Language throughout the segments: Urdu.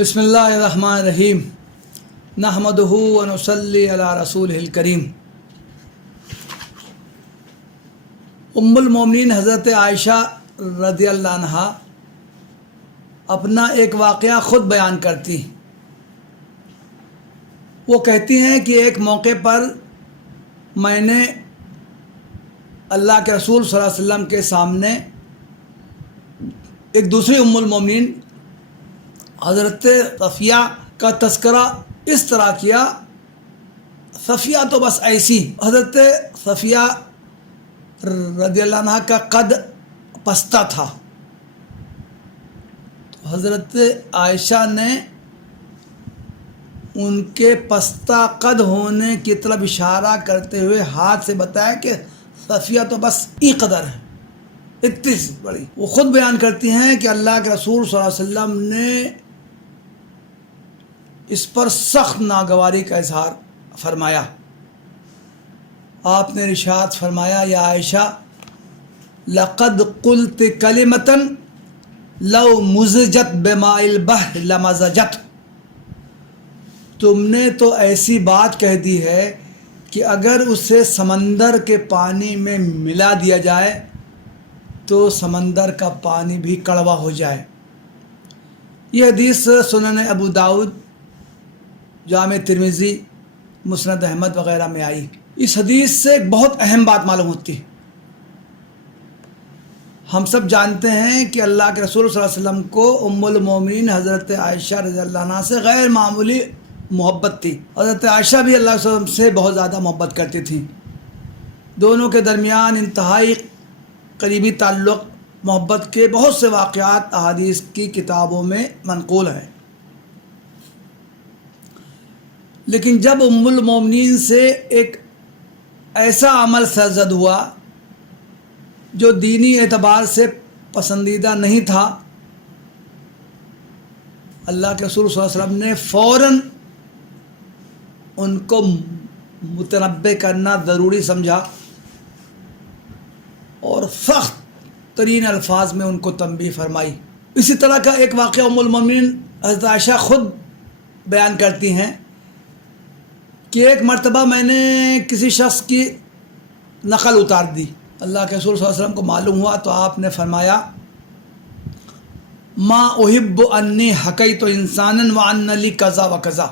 بسم اللہ الرحمن الرحیم نحمدہ و نصلی علی رسولہ الکریم۔ ام المومنین حضرت عائشہ رضی اللہ عنہا اپنا ایک واقعہ خود بیان کرتی۔ وہ کہتی ہیں کہ ایک موقع پر میں نے اللہ کے رسول صلی اللہ علیہ وسلم کے سامنے ایک دوسری ام المومنین حضرت صفیہ کا تذکرہ اس طرح کیا۔ صفیہ تو بس ایسی، حضرت صفیہ رضی اللہ عنہ کا قد پستہ تھا، تو حضرت عائشہ نے ان کے پستہ قد ہونے کی طرف اشارہ کرتے ہوئے ہاتھ سے بتایا کہ صفیہ تو بس ای قدر ہے، اتنی بڑی۔ وہ خود بیان کرتی ہیں کہ اللہ کے رسول صلی اللہ علیہ وسلم نے اس پر سخت ناگواری کا اظہار فرمایا۔ آپ نے ارشاد فرمایا، یا عائشہ لقد قلت کلمۃ لو مزجت بماء البحر لمزجت، تم نے تو ایسی بات کہہ دی ہے کہ اگر اسے سمندر کے پانی میں ملا دیا جائے تو سمندر کا پانی بھی کڑوا ہو جائے۔ یہ حدیث سنن ابو داؤد، جامع ترمذی، مسند احمد وغیرہ میں آئی۔ اس حدیث سے ایک بہت اہم بات معلوم ہوتی ہے۔ ہم سب جانتے ہیں کہ اللہ کے رسول صلی اللہ علیہ وسلم کو ام المومنین حضرت عائشہ رضی اللہ عنہ سے غیر معمولی محبت تھی۔ حضرت عائشہ بھی اللہ کے رسول سے بہت زیادہ محبت کرتی تھیں۔ دونوں کے درمیان انتہائی قریبی تعلق، محبت کے بہت سے واقعات احادیث کی کتابوں میں منقول ہیں۔ لیکن جب ام المومنین سے ایک ایسا عمل سرزد ہوا جو دینی اعتبار سے پسندیدہ نہیں تھا، اللہ کے رسول صلی اللہ علیہ وسلم نے فوراً ان کو متنبہ کرنا ضروری سمجھا اور سخت ترین الفاظ میں ان کو تنبیہ فرمائی۔ اسی طرح کا ایک واقعہ ام المومنین حضرت عائشہ خود بیان کرتی ہیں کہ ایک مرتبہ میں نے کسی شخص کی نقل اتار دی۔ اللہ کے رسول صلی اللہ علیہ وسلم کو معلوم ہوا تو آپ نے فرمایا، ما احب انی حکیت انسانا وان لی کذا و کذا،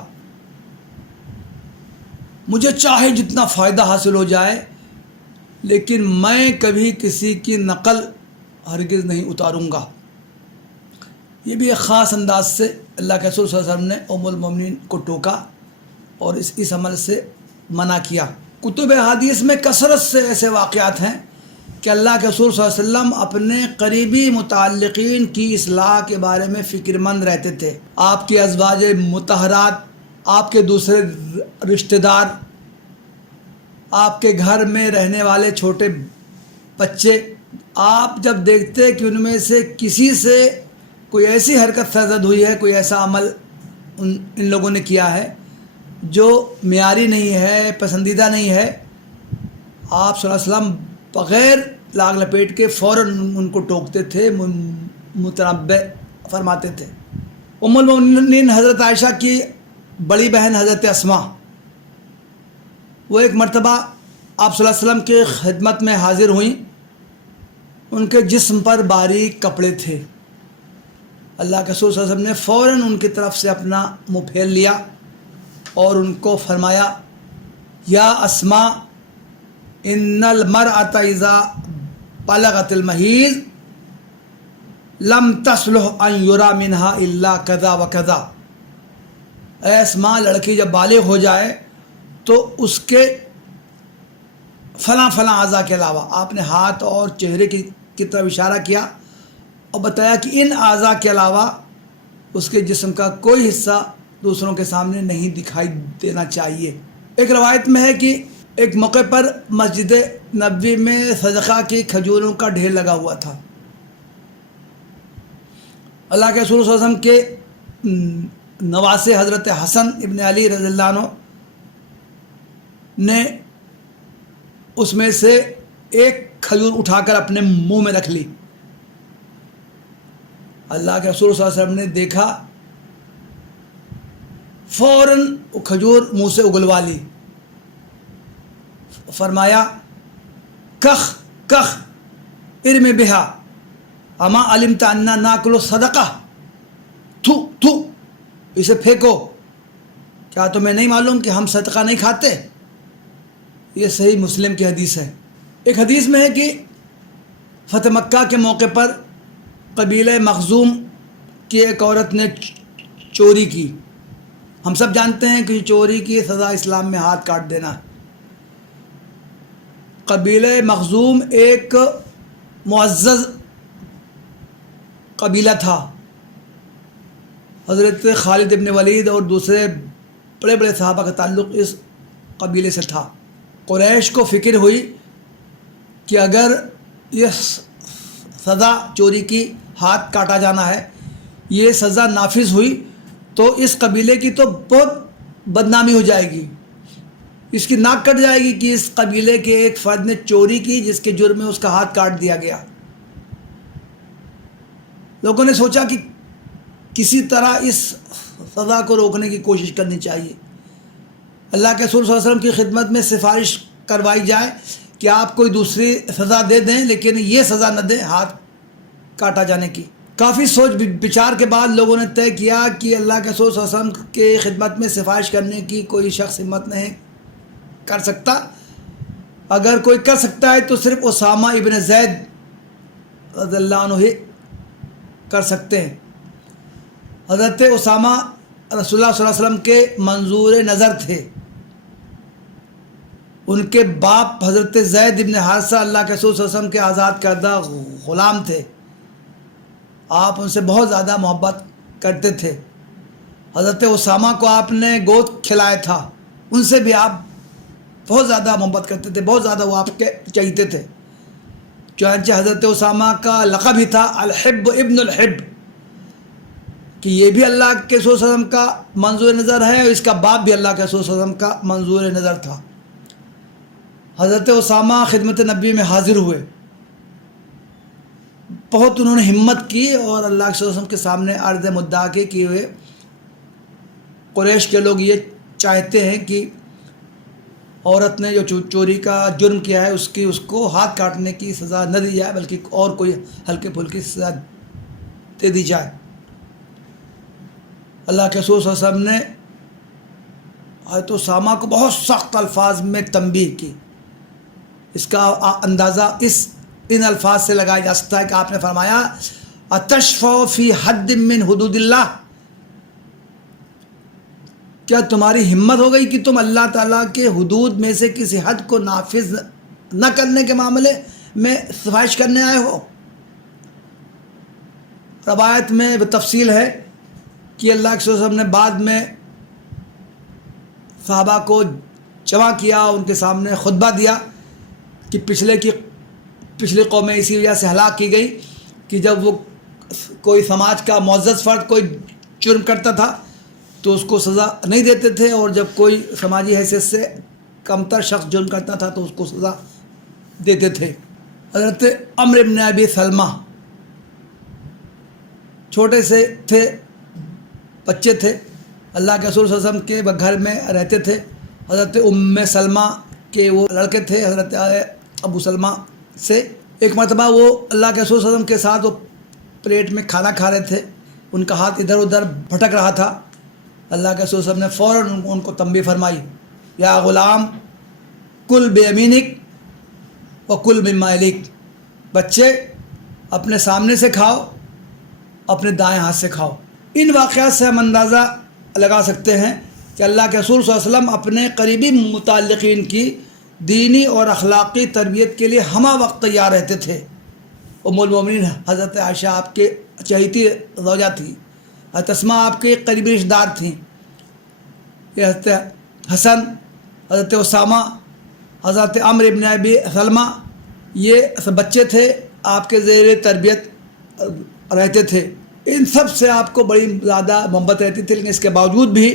مجھے چاہے جتنا فائدہ حاصل ہو جائے لیکن میں کبھی کسی کی نقل ہرگز نہیں اتاروں گا۔ یہ بھی ایک خاص انداز سے اللہ کے رسول صلی اللہ علیہ وسلم نے ام المومنین کو ٹوکا اور اس عمل سے منع کیا۔ کتب حدیث میں کثرت سے ایسے واقعات ہیں کہ اللہ کے رسول صلی اللہ علیہ وسلم اپنے قریبی متعلقین کی اصلاح کے بارے میں فکر مند رہتے تھے۔ آپ کی ازواج مطہرات، آپ کے دوسرے رشتہ دار، آپ کے گھر میں رہنے والے چھوٹے بچے، آپ جب دیکھتے کہ ان میں سے کسی سے کوئی ایسی حرکت سرزد ہوئی ہے، کوئی ایسا عمل ان لوگوں نے کیا ہے جو معیاری نہیں ہے، پسندیدہ نہیں ہے، آپ صلی اللہ علیہ وسلم بغیر لاگ لپیٹ کے فوراً ان کو ٹوکتے تھے، متنبہ فرماتے تھے۔ ام المومنین حضرت عائشہ کی بڑی بہن حضرت اسماء، وہ ایک مرتبہ آپ صلی اللہ علیہ وسلم کے خدمت میں حاضر ہوئیں۔ ان کے جسم پر باریک کپڑے تھے۔ اللہ کے رسول صلی اللہ علیہ وسلم نے فوراً ان کی طرف سے اپنا منہ پھیر لیا اور ان کو فرمایا، یا اسماء ان المرأة اذا بلغت المحیض لم تصلح ان یرى منها الا کذا و کذا، اے اسماء، لڑکی جب بالغ ہو جائے تو اس کے فلاں فلاں اعضاء کے علاوہ، آپ نے ہاتھ اور چہرے کی طرف اشارہ کیا اور بتایا کہ ان اعضاء کے علاوہ اس کے جسم کا کوئی حصہ دوسروں کے سامنے نہیں دکھائی دینا چاہیے۔ ایک روایت میں ہے کہ ایک موقع پر مسجد نبوی میں صدقہ کی کھجوروں کا ڈھیر لگا ہوا تھا۔ اللہ کے رسول صلی اللہ علیہ وسلم کے نواسے حضرت حسن ابن علی رضی اللہ عنہ نے اس میں سے ایک کھجور اٹھا کر اپنے منہ میں رکھ لی۔ اللہ کے رسول صلی اللہ علیہ وسلم نے دیکھا فوراً وہ کھجور منہ سے اگلوا لی. فرمایا کخ کخ ارم بہا اما علمت انا ناکل صدقہ، تھو تھو اسے پھینکو، کیا تمہیں نہیں معلوم کہ ہم صدقہ نہیں کھاتے؟ یہ صحیح مسلم کی حدیث ہے. ایک حدیث میں ہے کہ فتح مکہ کے موقع پر قبیلہ مخزوم کی ایک عورت نے چوری کی. ہم سب جانتے ہیں کہ چوری کی سزا اسلام میں ہاتھ کاٹ دینا ہے. قبیلہ مخزوم ایک معزز قبیلہ تھا. حضرت خالد ابن ولید اور دوسرے بڑے بڑے صحابہ کا تعلق اس قبیلے سے تھا. قریش کو فکر ہوئی کہ اگر یہ سزا چوری کی ہاتھ کاٹا جانا ہے، یہ سزا نافذ ہوئی تو اس قبیلے کی تو بہت بدنامی ہو جائے گی، اس کی ناک کٹ جائے گی کہ اس قبیلے کے ایک فرد نے چوری کی جس کے جرم میں اس کا ہاتھ کاٹ دیا گیا. لوگوں نے سوچا کہ کسی طرح اس سزا کو روکنے کی کوشش کرنی چاہیے. اللہ کے رسول صلی اللہ علیہ وسلم کی خدمت میں سفارش کروائی جائے کہ آپ کوئی دوسری سزا دے دیں لیکن یہ سزا نہ دیں ہاتھ کاٹا جانے کی. کافی سوچ بچار کے بعد لوگوں نے طے کیا کہ اللہ کے رسول صلی اللہ علیہ وسلم کے خدمت میں سفارش کرنے کی کوئی شخص ہمت نہیں کر سکتا. اگر کوئی کر سکتا ہے تو صرف اسامہ ابن زید رضی اللہ عنہ ہی کر سکتے ہیں. حضرت اسامہ رسول اللہ صلی اللہ علیہ وسلم کے منظور نظر تھے. ان کے باپ حضرت زید ابن حارثہ اللہ کے رسول صلی اللہ علیہ وسلم کے آزاد کردہ غلام تھے. آپ ان سے بہت زیادہ محبت کرتے تھے. حضرت اسامہ کو آپ نے گود کھلایا تھا، ان سے بھی آپ بہت زیادہ محبت کرتے تھے، بہت زیادہ وہ آپ کے چاہتے تھے. چنانچہ حضرت اسامہ کا لقب ہی تھا الحب ابن الحب، کہ یہ بھی اللہ کے رسول صلی اللہ علیہ وسلم کا منظور نظر ہے اور اس کا باپ بھی اللہ کے رسول صلی اللہ علیہ وسلم کا منظور نظر تھا. حضرت اسامہ خدمت نبی میں حاضر ہوئے. بہت انہوں نے ہمت کی اور اللہ کے رسول صلی اللہ علیہ وسلم کے سامنے عرض مدعا کی کہ قریش کے لوگ یہ چاہتے ہیں کہ عورت نے جو چوری کا جرم کیا ہے اس کو ہاتھ کاٹنے کی سزا نہ دی جائے بلکہ اور کوئی ہلکے پھلکی سزا دے دی جائے. اللہ کے رسول صلی اللہ علیہ وسلم نے حضرت اسامہ کو بہت سخت الفاظ میں تنبیہ کی. اس کا اندازہ ان الفاظ سے لگایا جا سکتا ہے کہ آپ نے فرمایا اتشفع فی حد من حدود اللہ، کیا تمہاری ہمت ہو گئی کہ تم اللہ تعالیٰ کے حدود میں سے کسی حد کو نافذ نہ کرنے کے معاملے میں سفارش کرنے آئے ہو؟ روایت میں تفصیل ہے کہ اللہ کے رسول نے بعد میں صحابہ کو جمع کیا، ان کے سامنے خطبہ دیا کہ پچھلی قومیں اسی وجہ سے ہلاک کی گئی کہ جب وہ کوئی سماج کا معزز فرد کوئی جرم کرتا تھا تو اس کو سزا نہیں دیتے تھے، اور جب کوئی سماجی حیثیت سے کمتر شخص جرم کرتا تھا تو اس کو سزا دیتے تھے. حضرت عمرو بن ابی سلمہ چھوٹے سے تھے، بچے تھے، اللہ کے رسول صلی اللہ علیہ وسلم کے گھر میں رہتے تھے. حضرت ام سلمہ کے وہ لڑکے تھے حضرت ابو سلمہ سے. ایک مرتبہ وہ اللہ کے رسول صلی اللہ علیہ وسلم کے ساتھ وہ پلیٹ میں کھانا کھا رہے تھے، ان کا ہاتھ ادھر ادھر بھٹک رہا تھا. اللہ کے رسول صلی اللہ علیہ وسلم نے فوراً ان کو تنبیہ فرمائی، یا غلام کل بیمینک و کل مما یلیک، بچے اپنے سامنے سے کھاؤ، اپنے دائیں ہاتھ سے کھاؤ. ان واقعات سے ہم اندازہ لگا سکتے ہیں کہ اللہ کے رسول صلی اللہ علیہ وسلم اپنے قریبی متعلقین کی دینی اور اخلاقی تربیت کے لیے ہمہ وقت تیار رہتے تھے. ام المومنین حضرت عائشہ آپ کے چہیتی زوجہ تھیں، حضرت اسماء آپ کے قریبی رشتہ دار تھیں، یہ حضرت حسن، حضرت اسامہ، حضرت عمرو بن ابی سلمہ، یہ سب بچے تھے، آپ کے زیر تربیت رہتے تھے. ان سب سے آپ کو بڑی زیادہ محبت رہتی تھی، لیکن اس کے باوجود بھی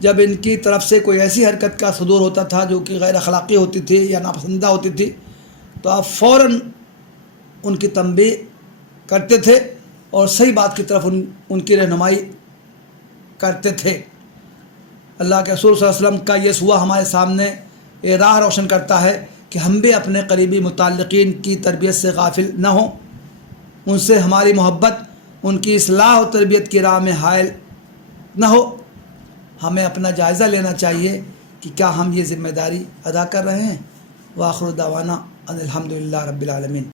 جب ان کی طرف سے کوئی ایسی حرکت کا صدور ہوتا تھا جو کہ غیر اخلاقی ہوتی تھی یا ناپسندیدہ ہوتی تھی تو آپ فوراً ان کی تنبیہ کرتے تھے اور صحیح بات کی طرف ان کی رہنمائی کرتے تھے. اللہ کے رسول صلی اللہ علیہ وسلم کا یہ سوا ہمارے سامنے یہ راہ روشن کرتا ہے کہ ہم بھی اپنے قریبی متعلقین کی تربیت سے غافل نہ ہوں، ان سے ہماری محبت، ان کی اصلاح و تربیت کی راہ میں حائل نہ ہو۔ ہمیں اپنا جائزہ لینا چاہیے کہ کیا ہم یہ ذمہ داری ادا کر رہے ہیں۔ وآخر دعوانا ان الحمدللہ رب العالمین۔